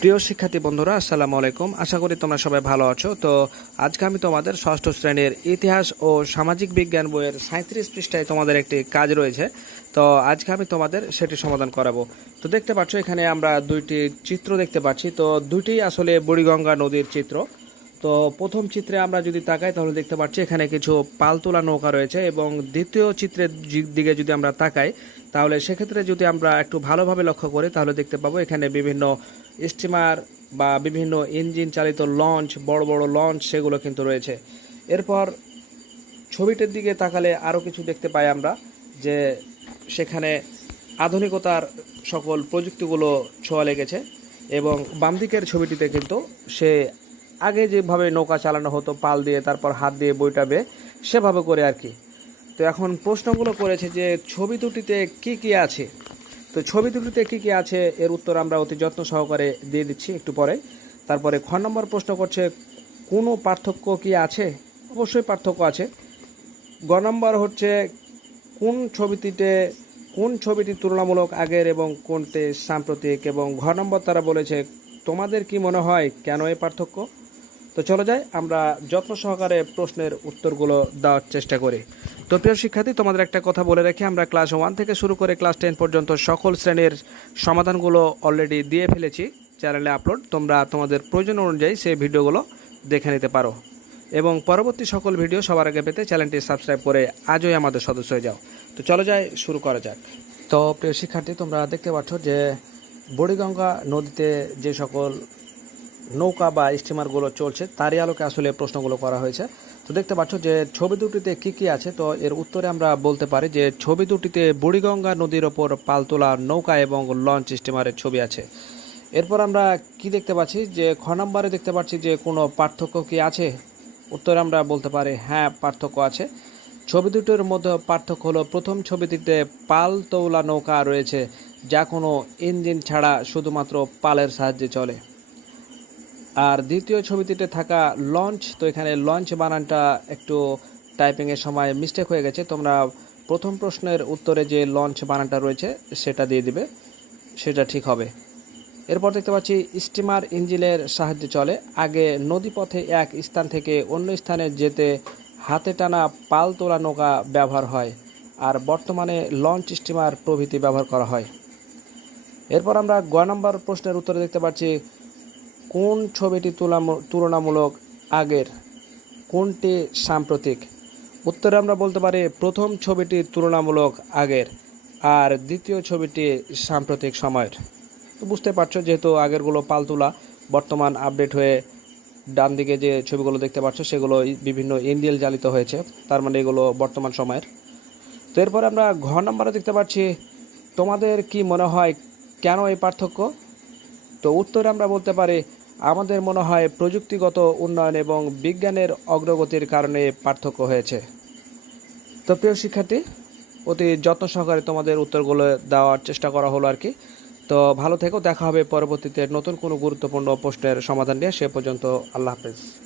প্রিয় শিক্ষার্থী বন্ধুরা, আসসালামু আলাইকুম। আশা করি তোমরা সবাই ভালো আছো। তো আজকে আমি তোমাদের ষষ্ঠ শ্রেণির ইতিহাস ও সামাজিক বিজ্ঞান বইয়ের সাঁত্রিশ পৃষ্ঠায় তোমাদের একটি কাজ রয়েছে। তো আজকে আমি তোমাদের সেটি সমাধান করাবো। তো দেখতে পাচ্ছ, এখানে আমরা দুইটি চিত্র দেখতে পাচ্ছি। তো দুইটি আসলে বুড়িগঙ্গা নদীর চিত্র। তো প্রথম চিত্রে আমরা যদি তাকাই, তাহলে দেখতে পাচ্ছি এখানে কিছু পালতোলা নৌকা রয়েছে এবং দ্বিতীয় চিত্রের দিকে যদি আমরা তাকাই তাহলে সেক্ষেত্রে যদি আমরা একটু ভালোভাবে লক্ষ্য করি, তাহলে দেখতে পাবো এখানে বিভিন্ন স্টিমার বা বিভিন্ন ইঞ্জিন চালিত লঞ্চ, বড় বড় লঞ্চ সেগুলো কিন্তু রয়েছে। এরপর ছবিটির দিকে তাকালে আরও কিছু দেখতে পাই আমরা, যে সেখানে আধুনিকতার সকল প্রযুক্তিগুলো ছোঁয়া লেগেছে এবং বাম দিকের ছবিটিতে কিন্তু সে আগে যেভাবে নৌকা চালানো হতো, পাল দিয়ে, তারপর হাত দিয়ে বইটা বেয়ে সেভাবে করে আর কি। তো এখন প্রশ্নগুলো করেছে যে ছবি দুটিতে কি কি আছে? তো ছবি দুটিতে কি কি আছে? এর উত্তর আমরা অতি যত্ন সহকারে দিয়ে দিচ্ছি একটু পরে। তারপরে খ নম্বর প্রশ্ন করছে, কোনো পার্থক্য কি আছে? অবশ্যই পার্থক্য আছে। গ নম্বর হচ্ছে, কোন ছবিটিতে, কোন ছবিটি তুলনামূলক আগের এবং কোনটি সাম্প্রতিক? এবং ঘ নম্বর তারা বলেছে, তোমাদের কি মনে হয় কেন এই পার্থক্য? তো চলো যাই, আমরা যত্ন সহকারে প্রশ্নের উত্তরগুলো দেওয়ার চেষ্টা করি। তো প্রিয় শিক্ষার্থী, তোমাদের একটা কথা বলে রাখি আমরা ক্লাস ওয়ান থেকে শুরু করে ক্লাস টেন পর্যন্ত সকল শ্রেণির সমাধানগুলো অলরেডি দিয়ে ফেলেছি। চ্যানেলে আপলোড তোমরা তোমাদের প্রয়োজন অনুযায়ী সেই ভিডিওগুলো দেখে নিতে পারো। এবং পরবর্তী সকল ভিডিও সবার আগে পেতে চ্যানেলটি সাবস্ক্রাইব করে আজই আমাদের সদস্য হয়ে যাও। তো চলো যাই, শুরু করা যাক। তো প্রিয় শিক্ষার্থী, তোমরা দেখতে পাচ্ছ যে বুড়িগঙ্গা নদীতে যে সকল নৌকা বা স্টিমারগুলো চলছে, তারই আলোকে আসলে প্রশ্নগুলো করা হয়েছে। তো দেখতে পাচ্ছ যে ছবি দুটিতে কি কি আছে, তো এর উত্তরে আমরা বলতে পারি যে ছবি দুটিতে বুড়িগঙ্গা নদীর ওপর পালতোলা নৌকা এবং লঞ্চ স্টিমারের ছবি আছে। এরপর আমরা কি দেখতে পাচ্ছি যে খ নম্বরে দেখতে পাচ্ছি যে কোনো পার্থক্য কি আছে? উত্তরে আমরা বলতে পারি হ্যাঁ পার্থক্য আছে। ছবি দুটোর মধ্যে পার্থক্য হলো, প্রথম ছবিটিতে পাল তৌলা নৌকা রয়েছে, যা কোনো ইঞ্জিন ছাড়া শুধুমাত্র পালের সাহায্যে চলে। আর দ্বিতীয় ছবিটিতে থাকা লঞ্চ, তো এখানে লঞ্চ বানানটা একটু টাইপিংয়ের সময় মিস্টেক হয়ে গেছে। তোমরা প্রথম প্রশ্নের উত্তরে যে লঞ্চ বানানটা রয়েছে, সেটা দিয়ে দিবে, সেটা ঠিক হবে। এরপর দেখতে পাচ্ছি স্টিমার ইঞ্জিনের সাহায্যে চলে। আগে নদীপথে এক স্থান থেকে অন্য স্থানে যেতে হাতে টানা পাল তোলা নৌকা ব্যবহার হয়, আর বর্তমানে লঞ্চ স্টিমার প্রভৃতি ব্যবহার করা হয়। এরপর আমরা গ নম্বর প্রশ্নের উত্তরে দেখতে পাচ্ছি কোন ছবিটি তুলনামূলক আগের? কোনটি সাম্প্রতিক? উত্তরে আমরা বলতে পারি, প্রথম ছবিটি তুলনামূলক আগের, আর দ্বিতীয় ছবিটি সাম্প্রতিক সময়ের। তো বুঝতে পারছ, যেহেতু আগেরগুলো পালতুলা, বর্তমান আপডেট হয়ে ডান দিকে যে ছবিগুলো দেখতে পাচ্ছ, সেগুলো বিভিন্ন ইন্ডিয়াল জালিত হয়েছে, তার মানে এগুলো বর্তমান সময়ের। তো এরপর আমরা ঘ নম্বরে দেখতে পাচ্ছি, তোমাদের কি মনে হয় কেন এই পার্থক্য? তো উত্তরে আমরা বলতে পারি আমাদের মনে হয় প্রযুক্তিগত উন্নয়ন এবং বিজ্ঞানের অগ্রগতির কারণে পার্থক্য হয়েছে। তো প্রিয় শিক্ষার্থী, অতি যত্ন সহকারে তোমাদের উত্তরগুলো দেওয়ার চেষ্টা করা হলো আর কি। তো ভালো থেকো, দেখা হবে পরবর্তীতে নতুন কোনো গুরুত্বপূর্ণ প্রশ্নের সমাধান নিয়ে। সে পর্যন্ত আল্লাহ হাফেজ।